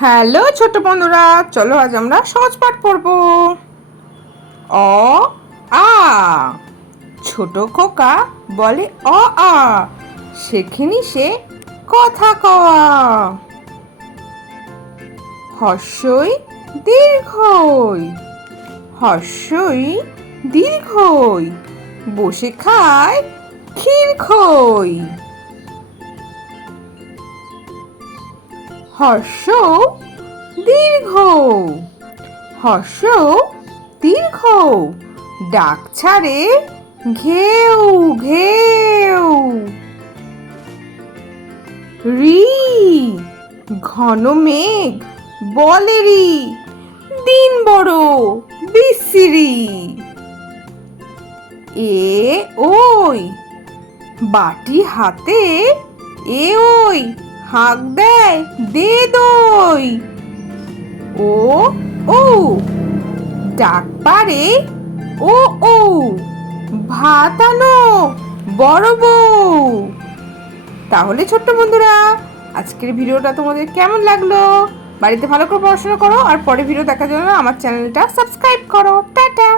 Hello ছোট বন্ধুরা, চলো আজ আমরা সহজ পাঠ পড়ব। অ আ। ছোট খোকা বলে অ আ, শেখেনি সে কথা কওয়া। হর্ষই দীর্ঘই, হর্ষই দীর্ঘই, বসে খায় ক্ষীর খই। হর্ষ দীর্ঘ, হর্ষ দীর্ঘ, ডাক ছাড়ে ঘেউ ঘেউ। রি ঘন মেঘ বলে রি, দিন বড় বিশ্রী। এ ওই বাটি হাতে, এ ওই হাঁক দেয় দে দই। ও ও ডাক পারে ও ও, ভাত আনো বড় বউ। তাহলে ছোট্ট বন্ধুরা, আজকের ভিডিওটা তোমাদের কেমন লাগলো? বাড়িতে ভালো করে পড়াশোনা করো আর পরে ভিডিও দেখার জন্য আমার চ্যানেলটা সাবস্ক্রাইব করো। টাটা।